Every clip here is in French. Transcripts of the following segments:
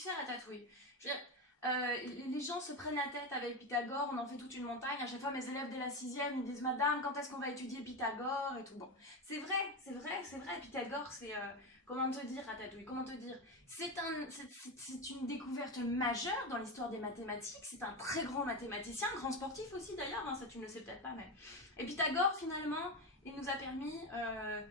sais, Ratatouille, je veux dire, les gens se prennent la tête avec Pythagore, on en fait toute une montagne. À chaque fois, mes élèves dès la 6e, ils me disent Madame, quand est-ce qu'on va étudier Pythagore et tout. Bon, c'est vrai. Pythagore, c'est. Comment te dire, Ratatouille, comment te dire, c'est une découverte majeure dans l'histoire des mathématiques. C'est un très grand mathématicien, grand sportif aussi d'ailleurs, hein, ça tu ne le sais peut-être pas, mais. Et Pythagore, finalement, il nous a permis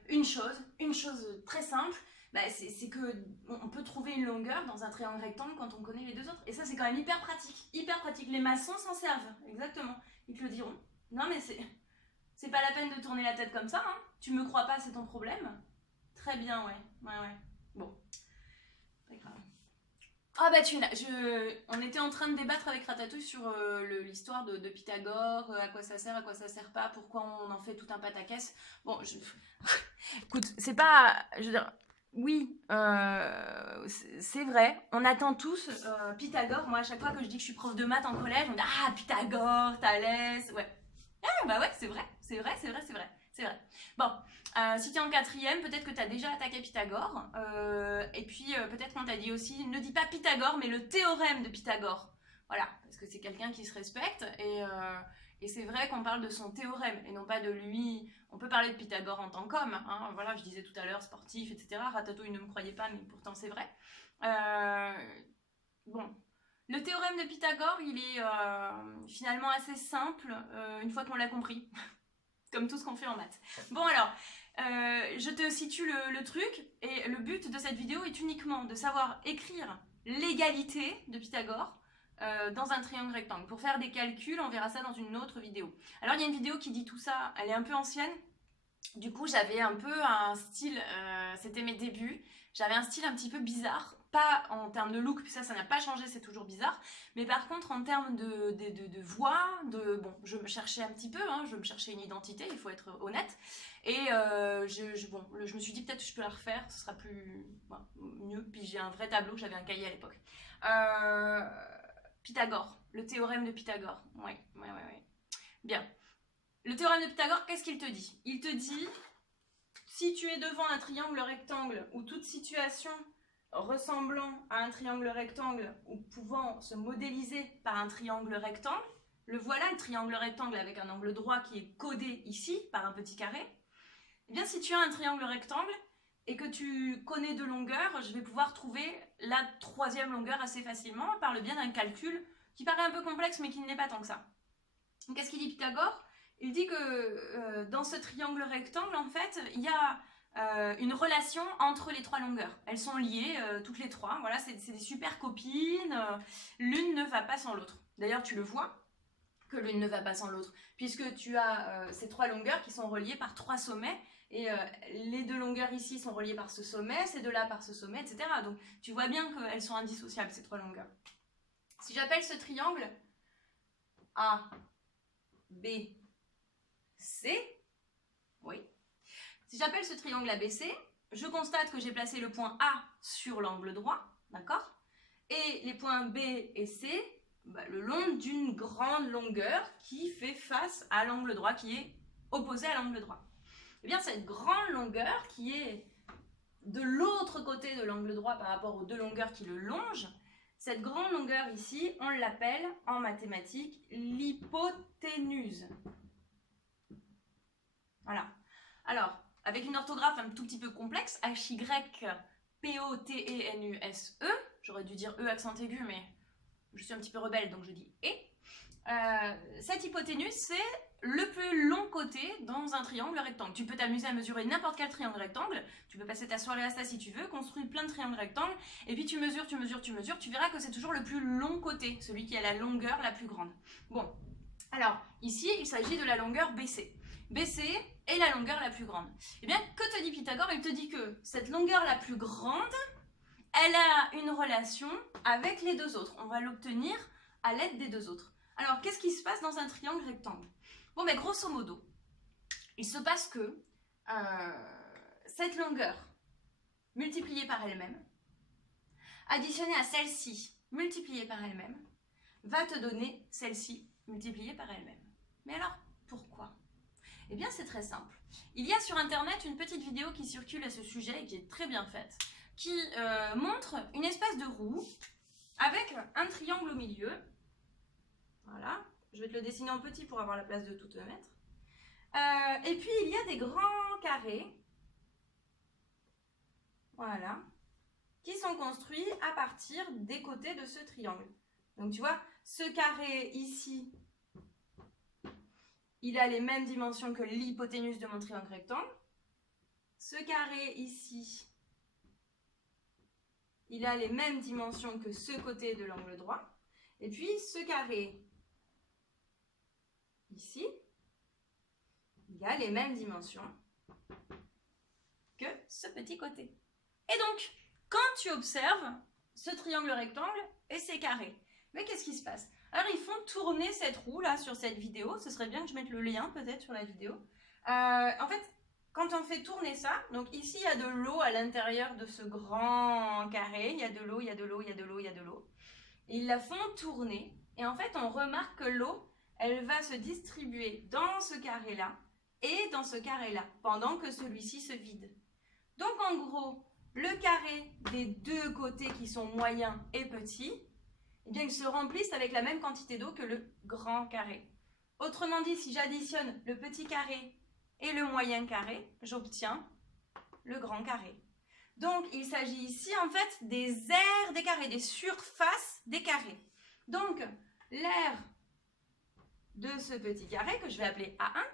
une chose très simple. Bah, c'est que on peut trouver une longueur dans un triangle rectangle quand on connaît les deux autres. Et ça, c'est quand même hyper pratique. Hyper pratique. Les maçons s'en servent, exactement. Ils te le diront. Non, mais c'est pas la peine de tourner la tête comme ça. Hein. Tu me crois pas, c'est ton problème. Très bien, ouais. Bon. Très grave. Ah bah on était en train de débattre avec Ratatouille sur l'histoire de Pythagore, à quoi ça sert pas, pourquoi on en fait tout un pataquès. Bon, écoute, c'est pas... Je veux dire, oui, c'est vrai, on attend tous Pythagore. Moi, à chaque fois que je dis que je suis prof de maths en collège, on me dit « Ah, Pythagore, Thalès !» Ouais. Ah, bah ouais, c'est vrai. Bon, si t'es en 4e, peut-être que t'as déjà attaqué Pythagore. Et puis, peut-être qu'on t'a dit aussi, ne dis pas Pythagore, mais le théorème de Pythagore. Voilà, parce que c'est quelqu'un qui se respecte. Et c'est vrai qu'on parle de son théorème, et non pas de lui. On peut parler de Pythagore en tant qu'homme. Hein, voilà, je disais tout à l'heure, sportif, etc. Ratatouille ne me croyait pas, mais pourtant c'est vrai. Bon. Le théorème de Pythagore, il est finalement assez simple, une fois qu'on l'a compris. Comme tout ce qu'on fait en maths. Bon alors, je te situe le truc, et le but de cette vidéo est uniquement de savoir écrire l'égalité de Pythagore dans un triangle rectangle. Pour faire des calculs, on verra ça dans une autre vidéo. Alors il y a une vidéo qui dit tout ça, elle est un peu ancienne. Du coup, j'avais un peu un style, c'était mes débuts, j'avais un style un petit peu bizarre. Pas en termes de look, puis ça n'a pas changé, c'est toujours bizarre. Mais par contre, en termes de voix, bon, je me cherchais un petit peu, hein, je me cherchais une identité, il faut être honnête. Et je me suis dit peut-être que je peux la refaire, ce sera mieux. Puis j'ai un vrai tableau, j'avais un cahier à l'époque. Pythagore, le théorème de Pythagore. Oui. Bien. Le théorème de Pythagore, qu'est-ce qu'il te dit? Il te dit, si tu es devant un triangle rectangle ou toute situation ressemblant à un triangle rectangle ou pouvant se modéliser par un triangle rectangle, le voilà, le triangle rectangle avec un angle droit qui est codé ici par un petit carré. Eh bien, si tu as un triangle rectangle et que tu connais deux longueurs, je vais pouvoir trouver la troisième longueur assez facilement par le biais d'un calcul qui paraît un peu complexe mais qui ne l'est pas tant que ça. Qu'est-ce qu'il dit Pythagore? Il dit que dans ce triangle rectangle, en fait, il y a une relation entre les trois longueurs. Elles sont liées, toutes les trois. Voilà, c'est des super copines. L'une ne va pas sans l'autre. D'ailleurs, tu le vois que l'une ne va pas sans l'autre, puisque tu as ces trois longueurs qui sont reliées par trois sommets. Et les deux longueurs ici sont reliées par ce sommet, ces deux-là par ce sommet, etc. Donc, tu vois bien qu'elles sont indissociables, ces trois longueurs. Si j'appelle ce triangle A, B, C, oui. Si j'appelle ce triangle ABC, je constate que j'ai placé le point A sur l'angle droit, d'accord? Et les points B et C le long d'une grande longueur qui fait face à l'angle droit, qui est opposé à l'angle droit. Et bien cette grande longueur qui est de l'autre côté de l'angle droit par rapport aux deux longueurs qui le longent, cette grande longueur ici, on l'appelle en mathématiques l'hypoténuse. Voilà. Alors, avec une orthographe un tout petit peu complexe, H-Y-P-O-T-E-N-U-S-E, j'aurais dû dire E accent aigu, mais je suis un petit peu rebelle, donc je dis E. Cette hypoténuse, c'est le plus long côté dans un triangle rectangle. Tu peux t'amuser à mesurer n'importe quel triangle rectangle, tu peux passer ta soirée à ça si tu veux, construire plein de triangles rectangles, et puis tu mesures, tu verras que c'est toujours le plus long côté, celui qui a la longueur la plus grande. Bon, alors ici, il s'agit de la longueur BC. BC est la longueur la plus grande. Eh bien, que te dit Pythagore? Il te dit que cette longueur la plus grande, elle a une relation avec les deux autres. On va l'obtenir à l'aide des deux autres. Alors, qu'est-ce qui se passe dans un triangle rectangle? Bon, mais grosso modo, il se passe que cette longueur multipliée par elle-même, additionnée à celle-ci multipliée par elle-même, va te donner celle-ci multipliée par elle-même. Mais alors, pourquoi? Eh bien, c'est très simple. Il y a sur Internet une petite vidéo qui circule à ce sujet et qui est très bien faite, qui montre une espèce de roue avec un triangle au milieu. Voilà, je vais te le dessiner en petit pour avoir la place de tout te mettre. Et puis il y a des grands carrés, voilà, qui sont construits à partir des côtés de ce triangle. Donc tu vois, ce carré ici, il a les mêmes dimensions que l'hypoténuse de mon triangle rectangle. Ce carré ici, il a les mêmes dimensions que ce côté de l'angle droit. Et puis ce carré ici, il a les mêmes dimensions que ce petit côté. Et donc, quand tu observes ce triangle rectangle et ces carrés, mais qu'est-ce qui se passe? Alors, ils font tourner cette roue là sur cette vidéo. Ce serait bien que je mette le lien peut-être sur la vidéo. En fait, quand on fait tourner ça, donc ici, il y a de l'eau à l'intérieur de ce grand carré. Il y a de l'eau, il y a de l'eau, il y a de l'eau, il y a de l'eau. Et ils la font tourner. Et en fait, on remarque que l'eau, elle va se distribuer dans ce carré-là et dans ce carré-là, pendant que celui-ci se vide. Donc, en gros, le carré des deux côtés qui sont moyens et petits, eh bien, ils se remplissent avec la même quantité d'eau que le grand carré. Autrement dit, si j'additionne le petit carré et le moyen carré, j'obtiens le grand carré. Donc, il s'agit ici, en fait, des aires des carrés, des surfaces des carrés. Donc, l'aire de ce petit carré, que je vais appeler A1,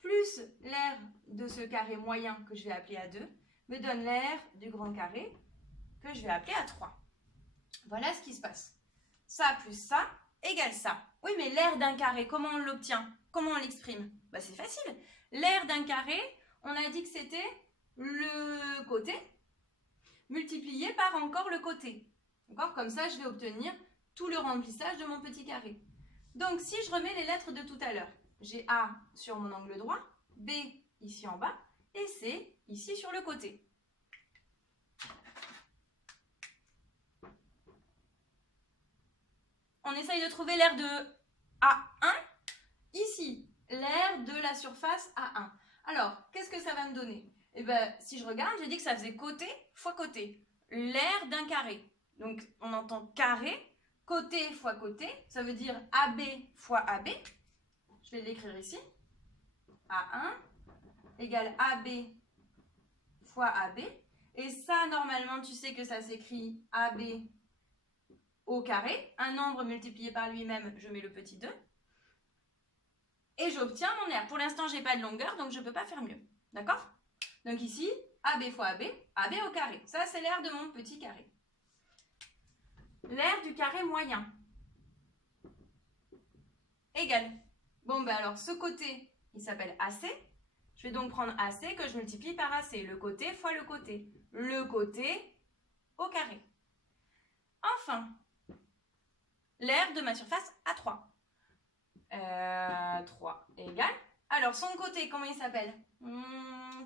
plus l'aire de ce carré moyen, que je vais appeler A2, me donne l'aire du grand carré, que je vais appeler A3. Voilà ce qui se passe. Ça plus ça égale ça. Oui, mais l'aire d'un carré, comment on l'obtient? Comment on l'exprime? Bah, c'est facile. L'aire d'un carré, on a dit que c'était le côté multiplié par encore le côté. D'accord? Comme ça, je vais obtenir tout le remplissage de mon petit carré. Donc, si je remets les lettres de tout à l'heure, j'ai A sur mon angle droit, B ici en bas, et C ici sur le côté. On essaye de trouver l'aire de A1. Ici, l'aire de la surface A1. Alors, qu'est-ce que ça va me donner? Eh bien, si je regarde, j'ai dit que ça faisait côté fois côté. L'aire d'un carré. Donc, on entend carré, côté fois côté. Ça veut dire AB fois AB. Je vais l'écrire ici. A1 égale AB fois AB. Et ça, normalement, tu sais que ça s'écrit AB au carré. Un nombre multiplié par lui-même, je mets le petit 2. Et j'obtiens mon aire. Pour l'instant, je n'ai pas de longueur, donc je ne peux pas faire mieux. D'accord? Donc ici, AB fois AB, AB au carré. Ça, c'est l'aire de mon petit carré. L'aire du carré moyen égale. Bon, ben alors, ce côté, il s'appelle AC. Je vais donc prendre AC que je multiplie par AC. Le côté fois le côté. Le côté au carré. Enfin, l'aire de ma surface A3. 3 égale. Alors, son côté, comment il s'appelle?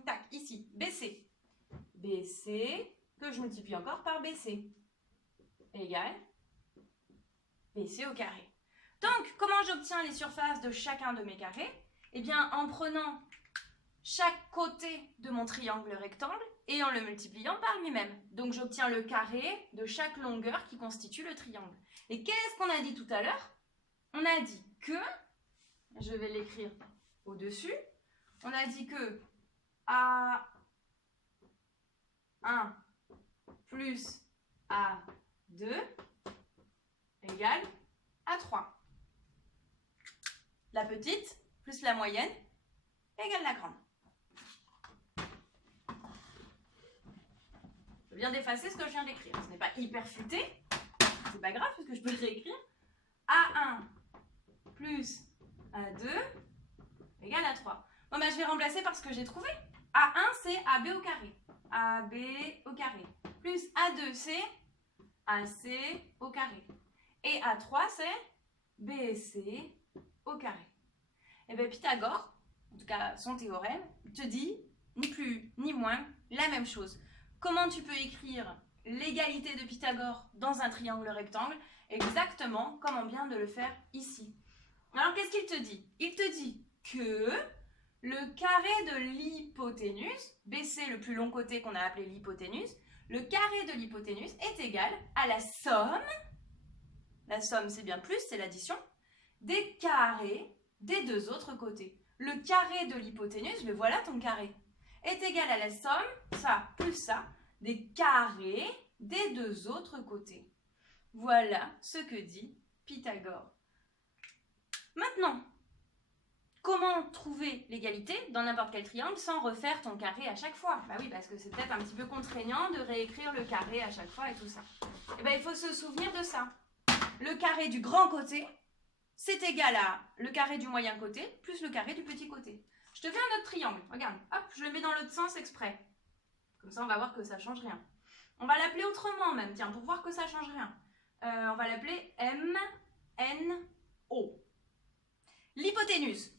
Tac, ici, BC. BC, que je multiplie encore par BC. Égale BC au carré. Donc, comment j'obtiens les surfaces de chacun de mes carrés? Eh bien, en prenant chaque côté de mon triangle rectangle et en le multipliant par lui-même. Donc, j'obtiens le carré de chaque longueur qui constitue le triangle. Et qu'est-ce qu'on a dit tout à l'heure? On a dit que, je vais l'écrire au-dessus, on a dit que A1 plus A2 égale A3. La petite plus la moyenne égale la grande. Je viens d'effacer ce que je viens d'écrire. Ce n'est pas hyper futé, c'est pas grave parce que je peux le réécrire. A1 plus A2 égale A3. Bon, ben, je vais remplacer par ce que j'ai trouvé. A1, c'est AB au carré. AB au carré. Plus A2, c'est AC au carré. Et A3, c'est BC au carré. Et bien, Pythagore, en tout cas son théorème, te dit ni plus ni moins la même chose. Comment tu peux écrire l'égalité de Pythagore dans un triangle rectangle? Exactement comme on vient de le faire ici. Alors, qu'est-ce qu'il te dit? Il te dit que le carré de l'hypoténuse, BC le plus long côté qu'on a appelé l'hypoténuse, le carré de l'hypoténuse est égal à la somme la somme c'est bien plus, c'est l'addition, des carrés des deux autres côtés. Le carré de l'hypoténuse, mais voilà ton carré, est égal à la somme, ça plus ça, des carrés des deux autres côtés. Voilà ce que dit Pythagore. Maintenant, comment trouver l'égalité dans n'importe quel triangle sans refaire ton carré à chaque fois? Bah oui, parce que c'est peut-être un petit peu contraignant de réécrire le carré à chaque fois et tout ça. Et bien, il faut se souvenir de ça. Le carré du grand côté, c'est égal à le carré du moyen côté plus le carré du petit côté. Je te fais un autre triangle. Regarde, hop, je le mets dans l'autre sens exprès. Comme ça, on va voir que ça ne change rien. On va l'appeler autrement même, tiens, pour voir que ça ne change rien. On va l'appeler MNO. L'hypoténuse,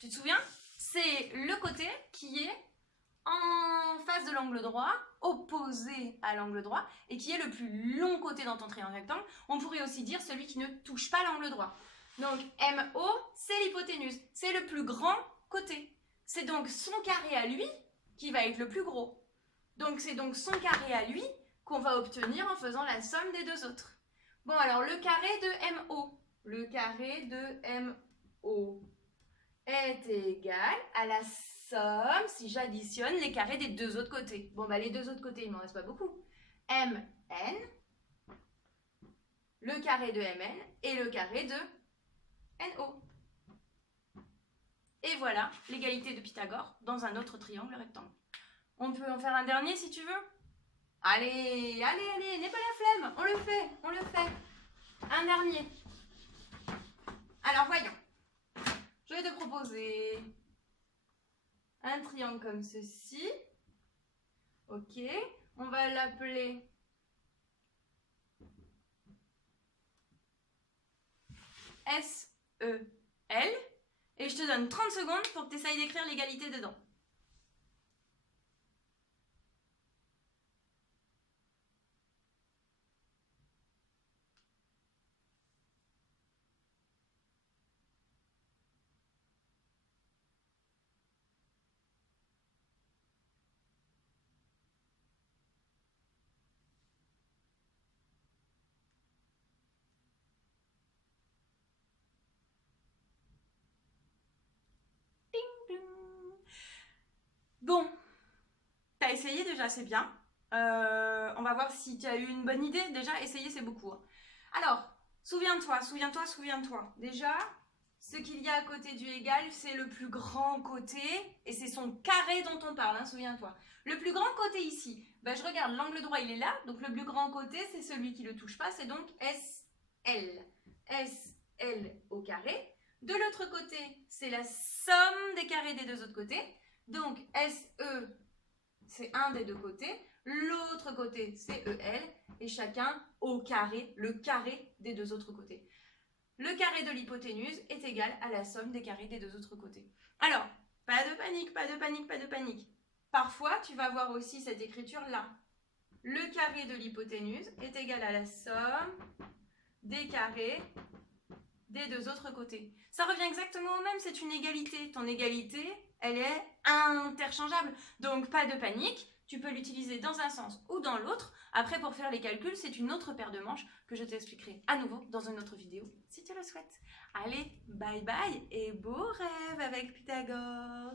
tu te souviens? C'est le côté qui est en face de l'angle droit, opposé à l'angle droit, et qui est le plus long côté dans ton triangle rectangle. On pourrait aussi dire celui qui ne touche pas l'angle droit. Donc MO, c'est l'hypoténuse, c'est le plus grand côté. C'est donc son carré à lui qui va être le plus gros. Donc c'est donc son carré à lui qu'on va obtenir en faisant la somme des deux autres. Bon, alors le carré de MO, le carré de MO est égal à la somme, si j'additionne les carrés des deux autres côtés. Bon, bah les deux autres côtés, il ne m'en reste pas beaucoup. MN, le carré de MN et le carré de NO. Et voilà l'égalité de Pythagore dans un autre triangle rectangle. On peut en faire un dernier si tu veux. Allez, allez, allez, n'aie pas la flemme, on le fait. Un dernier. Alors voyons. Je vais te proposer un triangle comme ceci. Ok, on va l'appeler SEL. Et je te donne 30 secondes pour que tu essayes d'écrire l'égalité dedans. Bon, t'as essayé déjà, c'est bien. On va voir si tu as eu une bonne idée. Déjà, essayer, c'est beaucoup. Alors, souviens-toi. Déjà, ce qu'il y a à côté du égal, c'est le plus grand côté. Et c'est son carré dont on parle, hein, souviens-toi. Le plus grand côté ici, ben, je regarde, l'angle droit, il est là. Donc, le plus grand côté, c'est celui qui ne le touche pas. C'est donc SL. SL au carré. De l'autre côté, c'est la somme des carrés des deux autres côtés. Donc, SE, c'est un des deux côtés. L'autre côté, c'est EL. Et chacun au carré, le carré des deux autres côtés. Le carré de l'hypoténuse est égal à la somme des carrés des deux autres côtés. Alors, pas de panique. Parfois, tu vas voir aussi cette écriture-là. Le carré de l'hypoténuse est égal à la somme des carrés des deux autres côtés. Ça revient exactement au même, c'est une égalité. Ton égalité, elle est interchangeable. Donc, pas de panique, tu peux l'utiliser dans un sens ou dans l'autre. Après, pour faire les calculs, c'est une autre paire de manches que je t'expliquerai à nouveau dans une autre vidéo, si tu le souhaites. Allez, bye bye et beau rêve avec Pythagore!